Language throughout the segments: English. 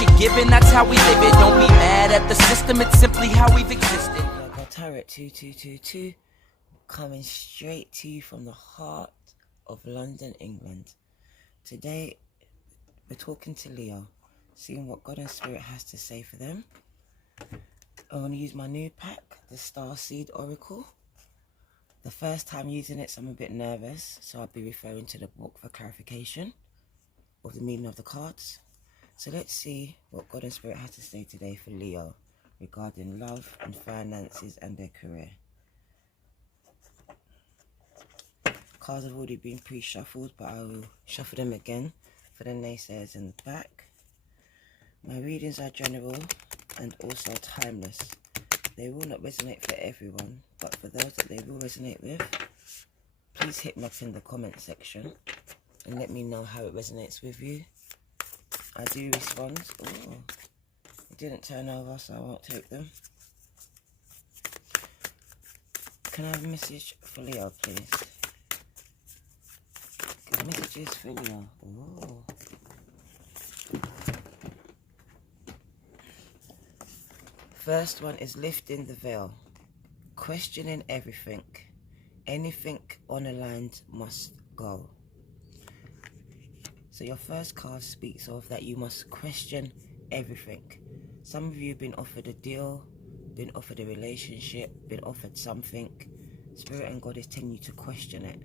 what you're given, that's how we live it. Don't be mad at the system, it's simply how we've existed. Tarot 2222 coming straight to you from the heart of London, England. Today we're talking to Leo, seeing what God and Spirit has to say for them. I'm going to use my new pack, the Star Seed Oracle. The first time using it, so I'm a bit nervous, so I'll be referring to the book for clarification of the meaning of the cards. So let's see what God and Spirit has to say today for Leo regarding love and finances and their career. Cards have already been pre-shuffled, but I will shuffle them again for the naysayers in the back. My readings are general and also timeless. They will not resonate for everyone, but for those that they will resonate with, please hit me up in the comment section and let me know how it resonates with you. I do respond. Oh, it didn't turn over, so I won't take them. Can I have a message for Leo, please? Messages for Leo. Oh. First one is lifting the veil, questioning everything. Anything unaligned must go. So your first card speaks of that you must question everything. Some of you have been offered a deal, been offered a relationship, been offered something. Spirit and God is telling you to question it.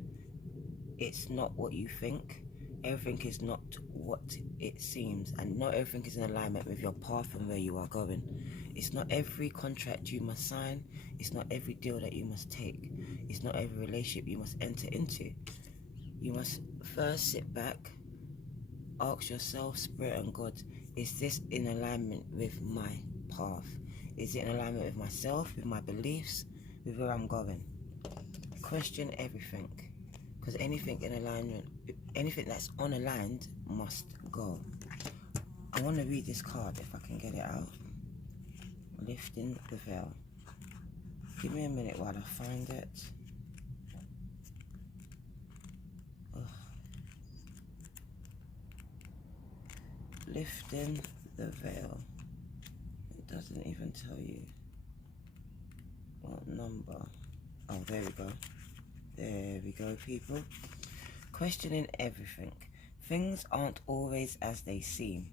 It's not what you think. Everything is not what it seems, and not everything is in alignment with your path and where you are going. It's not every contract you must sign. It's not every deal that you must take. It's not every relationship you must enter into. You must first sit back, ask yourself, Spirit and God, is this in alignment with my path? Is it in alignment with myself, with my beliefs, with where I'm going? Question everything, because anything in alignment, anything that's unaligned must go. I want to read this card if I can get it out. Lifting the veil. Give me a minute while I find it. Ugh. Lifting the veil. It doesn't even tell you what number. Oh, there we go. There we go, people. Questioning everything. Things aren't always as they seem.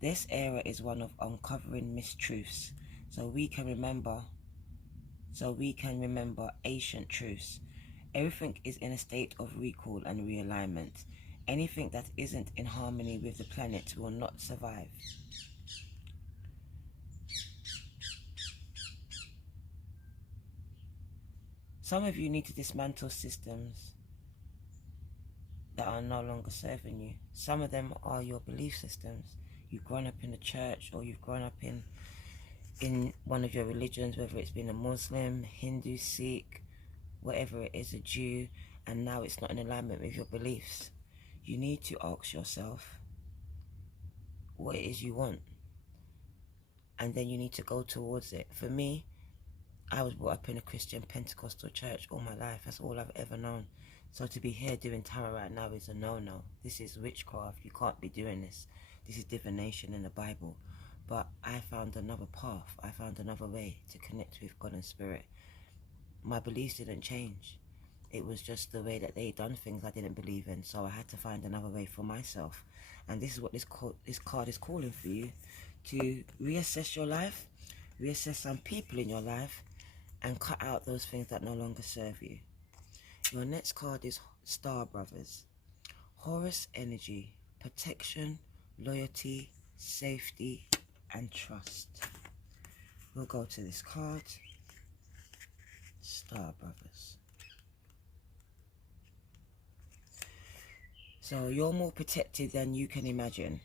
This era is one of uncovering mistruths, so we can remember ancient truths. Everything is in a state of recall and realignment. Anything that isn't in harmony with the planet will not survive. Some of you need to dismantle systems that are no longer serving you. Some of them are your belief systems. You've grown up in the church, or you've grown up in one of your religions, whether it's been a Muslim, Hindu, Sikh, whatever it is, a Jew, and now it's not in alignment with your beliefs. You need to ask yourself what it is you want, and then you need to go towards it. For me, I was brought up in a Christian Pentecostal church all my life. That's all I've ever known. So to be here doing tarot right now is a no-no. This is witchcraft. You can't be doing this. This is divination in the Bible. But I found another path. I found another way to connect with God and Spirit. My beliefs didn't change. It was just the way that they done things I didn't believe in. So I had to find another way for myself. And this is what this card is calling for you. To reassess your life, reassess some people in your life, and cut out those things that no longer serve you. Your next card is Star Brothers. Horus energy, protection, loyalty, safety, and trust. We'll go to this card. Star Brothers. So you're more protected than you can imagine.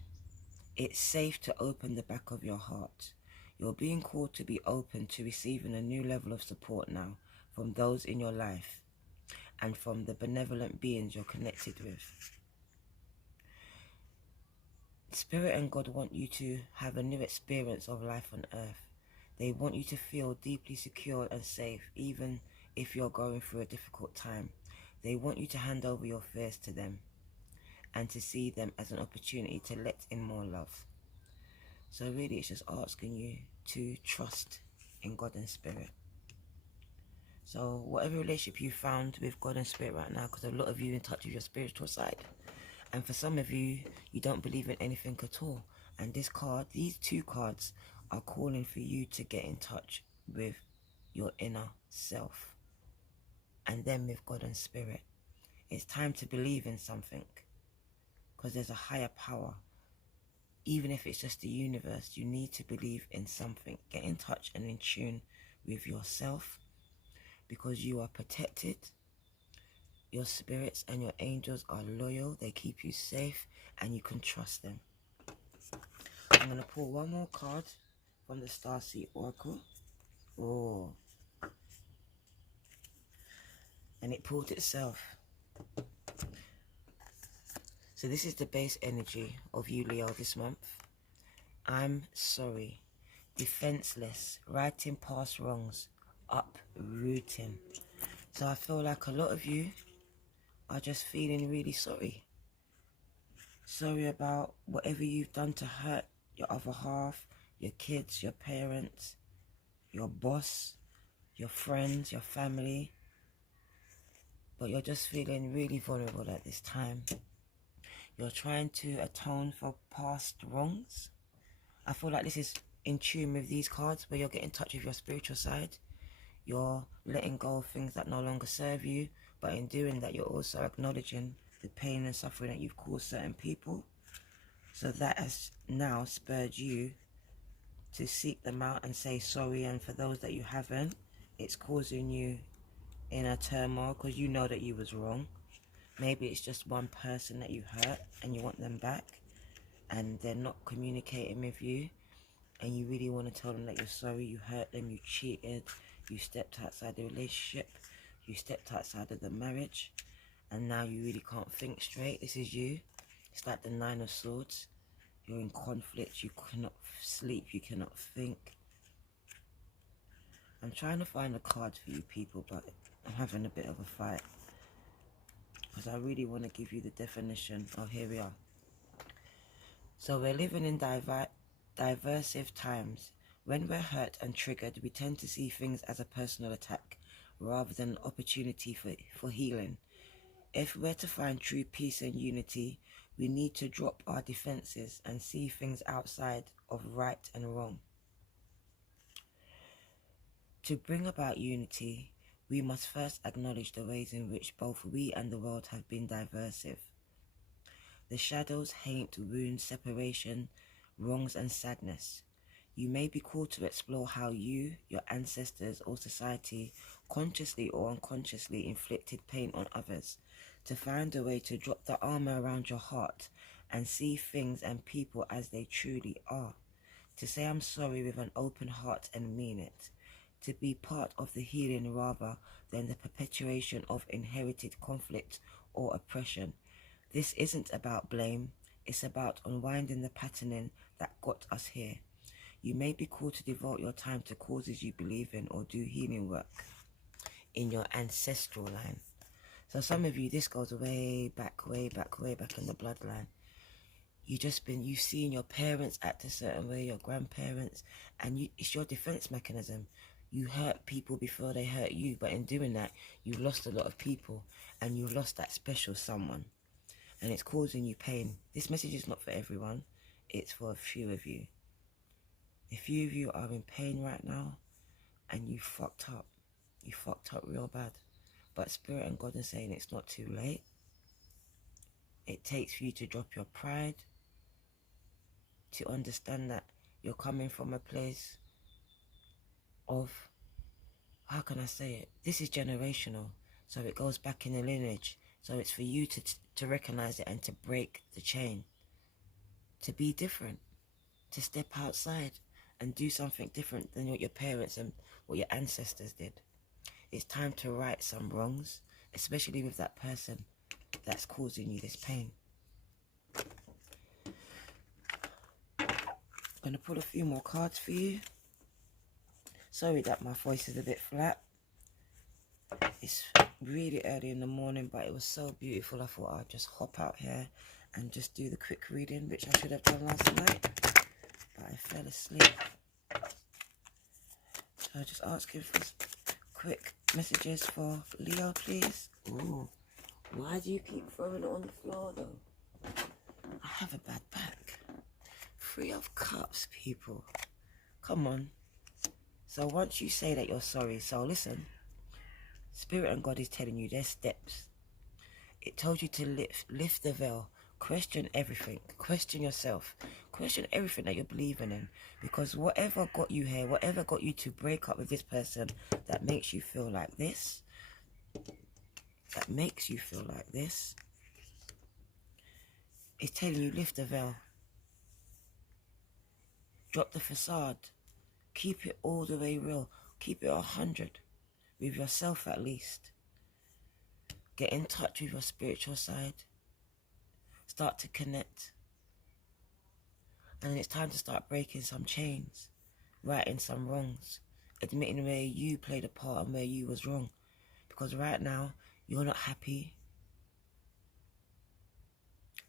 It's safe to open the back of your heart. You're being called to be open to receiving a new level of support now from those in your life and from the benevolent beings you're connected with. Spirit and God want you to have a new experience of life on earth. They want you to feel deeply secure and safe, even if you're going through a difficult time. They want you to hand over your fears to them and to see them as an opportunity to let in more love. So really it's just asking you to trust in God and Spirit. So whatever relationship you found with God and Spirit right now, because a lot of you in touch with your spiritual side, and for some of you, you don't believe in anything at all. And this card, these two cards are calling for you to get in touch with your inner self and then with God and Spirit. It's time to believe in something, because there's a higher power. Even if it's just the universe, you need to believe in something. Get in touch and in tune with yourself, because you are protected. Your spirits and your angels are loyal. They keep you safe and you can trust them. I'm going to pull one more card from the Starseed Oracle. Oh. And it pulled itself. So this is the base energy of you, Leo, this month. I'm sorry. Defenseless. Righting past wrongs. Uprooting. So I feel like a lot of you are just feeling really sorry. Sorry about whatever you've done to hurt your other half, your kids, your parents, your boss, your friends, your family. But you're just feeling really vulnerable at this time. You're trying to atone for past wrongs. I feel like this is in tune with these cards, where you're getting in touch with your spiritual side. You're letting go of things that no longer serve you, but in doing that, you're also acknowledging the pain and suffering that you've caused certain people. So that has now spurred you to seek them out and say sorry. And for those that you haven't, it's causing you inner turmoil, because you know that you was wrong. Maybe it's just one person that you hurt and you want them back, and they're not communicating with you, and you really want to tell them that you're sorry, you hurt them, you cheated, you stepped outside the relationship, you stepped outside of the marriage, and now you really can't think straight. This is you. It's like the Nine of Swords. You're in conflict, you cannot sleep, you cannot think. I'm trying to find a card for you people, but I'm having a bit of a fight, because I really want to give you the definition. Oh, here we are. So we're living in diversive times. When we're hurt and triggered, we tend to see things as a personal attack rather than an opportunity for healing. If we're to find true peace and unity, we need to drop our defenses and see things outside of right and wrong. To bring about unity, we must first acknowledge the ways in which both we and the world have been diversive. The shadows, hate, wounds, separation, wrongs and sadness. You may be called to explore how you, your ancestors or society consciously or unconsciously inflicted pain on others, to find a way to drop the armor around your heart and see things and people as they truly are. To say I'm sorry with an open heart and mean it. To be part of the healing rather than the perpetuation of inherited conflict or oppression. This isn't about blame, it's about unwinding the patterning that got us here. You may be called to devote your time to causes you believe in or do healing work in your ancestral line. So some of you, this goes way back in the bloodline. You've seen your parents act a certain way, your grandparents, and it's your defense mechanism. You hurt people before they hurt you, but in doing that, you lost a lot of people, and you lost that special someone, and it's causing you pain. This message is not for everyone, it's for a few of you. A few of you are in pain right now, and you fucked up real bad, but Spirit and God are saying it's not too late. It takes for you to drop your pride, to understand that you're coming from a place of, how can I say it? This is generational, so it goes back in the lineage. So it's for you to recognize it and to break the chain, to be different, to step outside and do something different than what your parents and what your ancestors did. It's time to right some wrongs, especially with that person that's causing you this pain. I'm going to pull a few more cards for you. Sorry that my voice is a bit flat. It's really early in the morning, but it was so beautiful. I thought I'd just hop out here and just do the quick reading, which I should have done last night. But I asleep. So just asking for quick messages for Leo, please. Ooh, why do you keep throwing it on the floor though? I have a bad back. 3 of Cups, people. Come on. So once you say that you're sorry, so listen, Spirit and God is telling you there's steps. It told you to lift the veil, question everything, question yourself, question everything that you're believing in. Because whatever got you here, whatever got you to break up with this person that makes you feel like this, it's telling you lift the veil. Drop the facade. Keep it all the way real. Keep it 100 with yourself at least. Get in touch with your spiritual side. Start to connect. And then it's time to start breaking some chains, righting some wrongs, admitting where you played a part and where you was wrong. Because right now, you're not happy.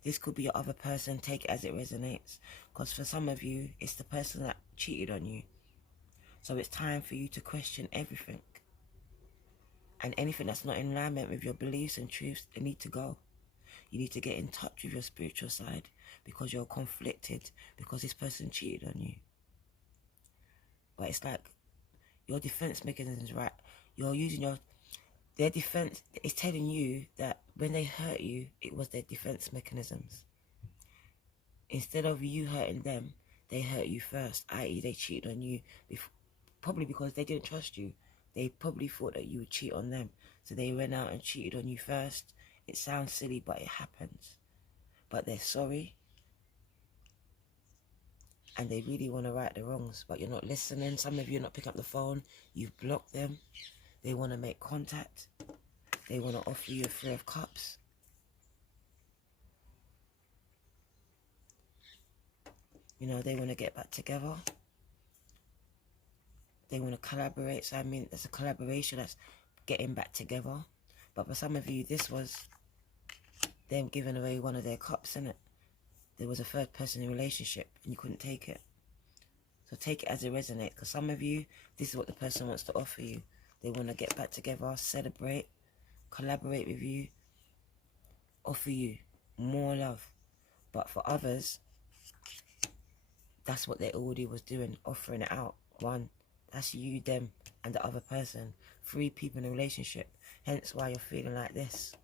This could be your other person. Take it as it resonates. Because for some of you, it's the person that cheated on you. So it's time for you to question everything. And anything that's not in alignment with your beliefs and truths, they need to go. You need to get in touch with your spiritual side because you're conflicted because this person cheated on you. But it's like your defense mechanisms, right? You're using their defense is telling you that when they hurt you, it was their defense mechanisms. Instead of you hurting them, they hurt you first, i.e. they cheated on you, probably because they didn't trust you. They probably thought that you would cheat on them. So they went out and cheated on you first. It sounds silly, but it happens. But they're sorry. And they really want to right the wrongs. But you're not listening. Some of you are not picking up the phone. You've blocked them. They want to make contact. They want to offer you a 3 of Cups. You know, they want to get back together. They want to collaborate. So I mean, there's a collaboration that's getting back together. But for some of you, this was them giving away one of their cups, innit? There was a third person in a relationship and you couldn't take it. So take it as it resonates. Because some of you, this is what the person wants to offer you. They want to get back together, celebrate, collaborate with you, offer you more love. But for others, that's what they already was doing, offering it out. 1, that's you, them, and the other person. 3 people in a relationship. Hence why you're feeling like this.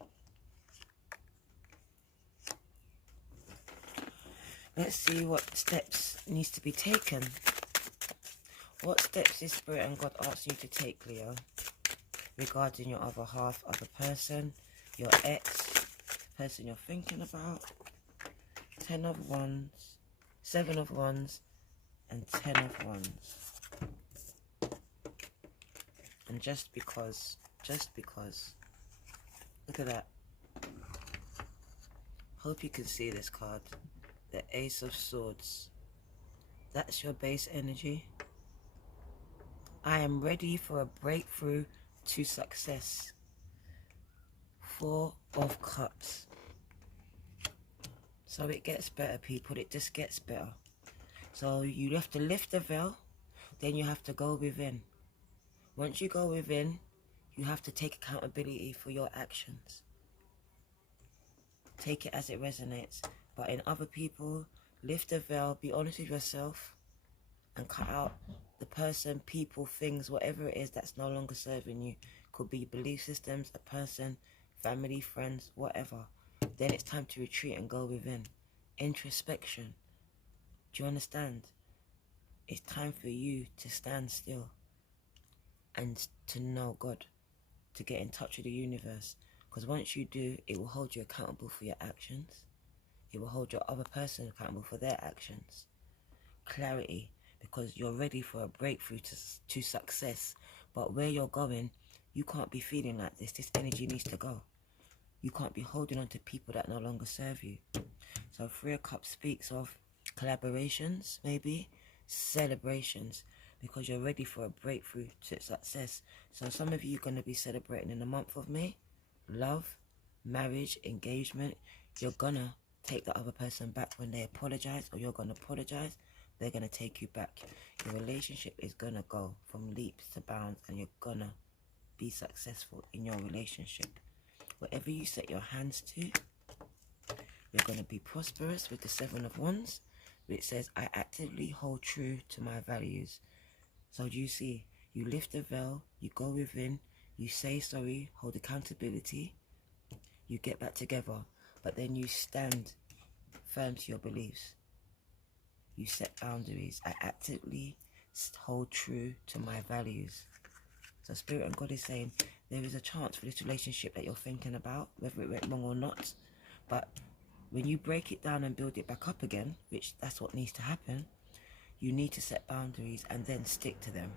Let's see what steps needs to be taken. What steps is Spirit and God asking you to take, Leo, regarding your other half, other person, your ex, person you're thinking about? 10 of Wands, 7 of Wands, and 10 of Wands. And just because, look at that. Hope you can see this card. The Ace of Swords. That's your base energy. I am ready for a breakthrough to success. 4 of Cups. So it gets better, people. It just gets better. So you have to lift the veil. Then you have to go within. Once you go within, you have to take accountability for your actions. Take it as it resonates. But in other people, lift the veil, be honest with yourself, and cut out the person, people, things, whatever it is that's no longer serving you. Could be belief systems, a person, family, friends, whatever. Then it's time to retreat and go within. Introspection. Do you understand? It's time for you to stand still and to know God, to get in touch with the universe. Because once you do, it will hold you accountable for your actions. It will hold your other person accountable for their actions. Clarity, because you're ready for a breakthrough to success. But where you're going, you can't be feeling like this. This energy needs to go. You can't be holding on to people that no longer serve you. So 3 of Cups speaks of collaborations, maybe celebrations, because you're ready for a breakthrough to success. So some of you are going to be celebrating in the month of May. Love, marriage, engagement. You're going to take the other person back when they apologize, or you're going to apologize. they're going to take you back. Your relationship is going to go from leaps to bounds, and you're going to be successful in your relationship. Whatever you set your hands to, you're going to be prosperous with the 7 of Wands, which says, I actively hold true to my values. So do you see? You lift the veil, you go within, you say sorry, hold accountability, you get back together, but then you stand firm to your beliefs. You set boundaries. I actively hold true to my values. So Spirit and God is saying there is a chance for this relationship that you're thinking about, whether it went wrong or not. But when you break it down and build it back up again, which that's what needs to happen, you need to set boundaries and then stick to them.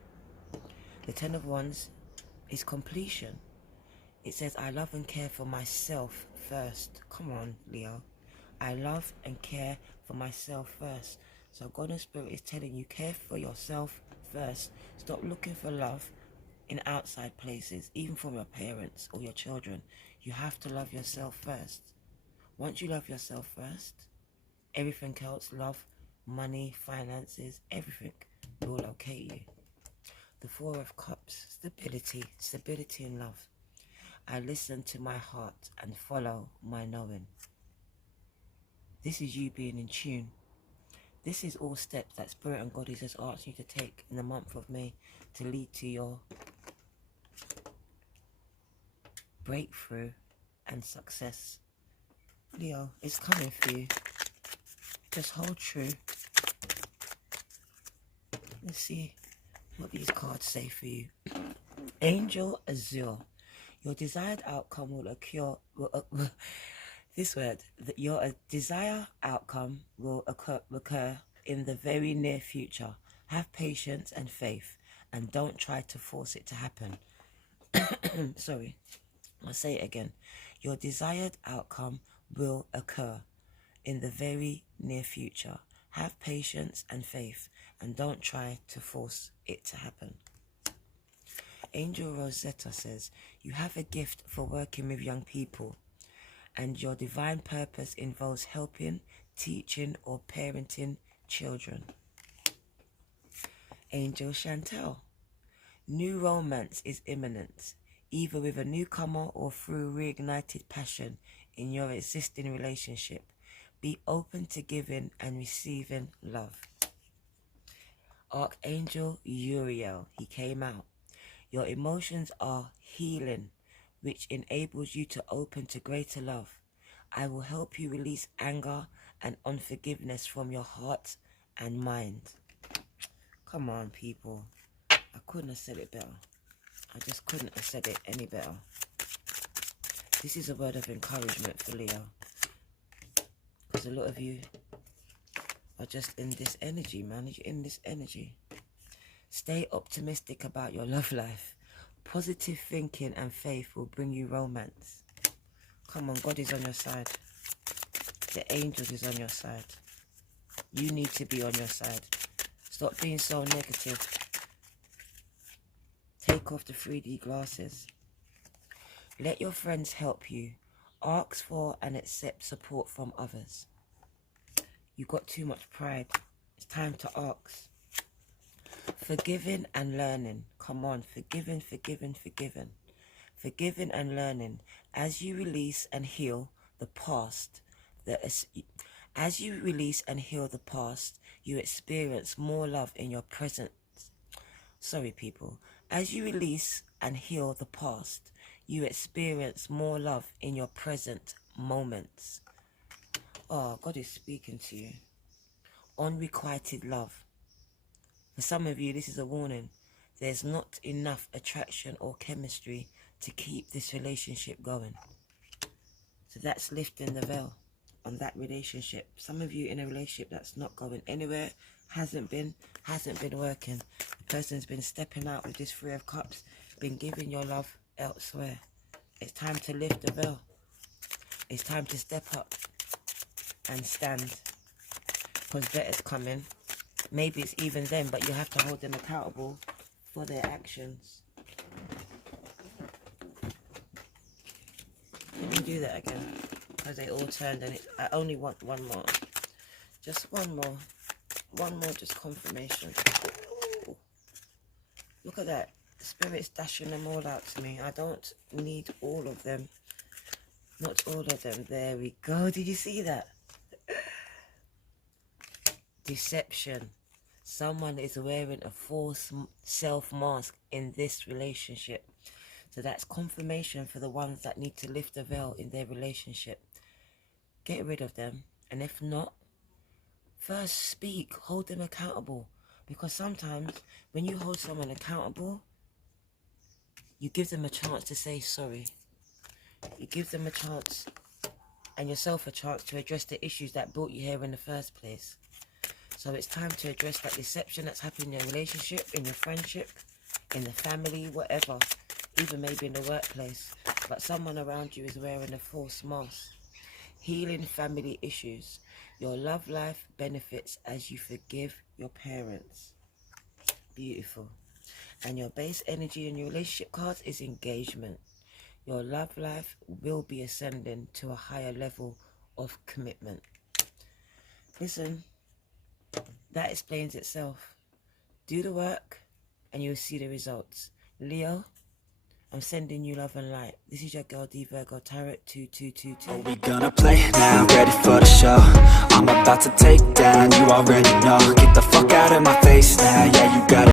The 10 of Wands is completion. It says, I love and care for myself first. Come on, Leo. I love and care for myself first. So God and Spirit is telling you, care for yourself first. Stop looking for love in outside places, even from your parents or your children. You have to love yourself first. Once you love yourself first, everything else, love, money, finances, everything will locate you. The 4 of Cups, stability in love. I listen to my heart and follow my knowing. This is you being in tune. This is all steps that Spirit and God is just asking you to take in the month of May to lead to your breakthrough and success. Leo, it's coming for you. Just hold true. Let's see what these cards say for you. Angel Azure. Your desired outcome will occur. Your desired outcome will occur in the very near future. Have patience and faith, and don't try to force it to happen. Sorry, I'll say it again. Your desired outcome will occur in the very near future. Have patience and faith, and don't try to force it to happen. Angel Rosetta says, you have a gift for working with young people, and your divine purpose involves helping, teaching, or parenting children. Angel Chantel, new romance is imminent, either with a newcomer or through reignited passion in your existing relationship. Be open to giving and receiving love. Archangel Uriel, he came out. Your emotions are healing, which enables you to open to greater love. I will help you release anger and unforgiveness from your heart and mind. Come on, people. I couldn't have said it better. I just couldn't have said it any better. This is a word of encouragement for Leo. Because a lot of you are just in this energy, man. You're in this energy. Stay optimistic about your love life. Positive thinking and faith will bring you romance. Come on, God is on your side. The angels is on your side. You need to be on your side. Stop being so negative. Take off the 3D glasses. Let your friends help you. Ask for and accept support from others. You got too much pride. It's time to ask. Forgiving and learning. Come on, forgiving. Forgiving and learning. As you release and heal the past, you experience more love in your present. Sorry, people. As you release and heal the past, you experience more love in your present moments. Oh, God is speaking to you. Unrequited love. For some of you, this is a warning. There's not enough attraction or chemistry to keep this relationship going. So that's lifting the veil on that relationship. Some of you in a relationship that's not going anywhere, hasn't been working. The person's been stepping out with this 3 of Cups, been giving your love elsewhere. It's time to lift the veil. It's time to step up and stand. Because better's coming. Maybe it's even them, but you have to hold them accountable for their actions. Let me do that again. Because they all turned and I only want one more. Just one more. one more, just confirmation. Ooh. Look at that. The Spirit's dashing them all out to me. I don't need all of them. Not all of them. There we go. Did you see that? Deception. Someone is wearing a false self mask in this relationship. So that's confirmation for the ones that need to lift the veil in their relationship. Get rid of them. And if not, first speak. Hold them accountable. Because sometimes when you hold someone accountable, you give them a chance to say sorry. You give them a chance and yourself a chance to address the issues that brought you here in the first place. So it's time to address that deception that's happening in your relationship, in your friendship, in the family, whatever. Even maybe in the workplace. But someone around you is wearing a false mask. Healing family issues. Your love life benefits as you forgive your parents. Beautiful. And your base energy in your relationship cards is engagement. Your love life will be ascending to a higher level of commitment. Listen, that explains itself. Do the work and you'll see the results. Leo, I'm sending you love and light. This is your girl D Virgo Tarot 2222. Are we gonna play now? Ready for the show? I'm about to take down, you already know. Get the fuck out of my face now, yeah, you got it.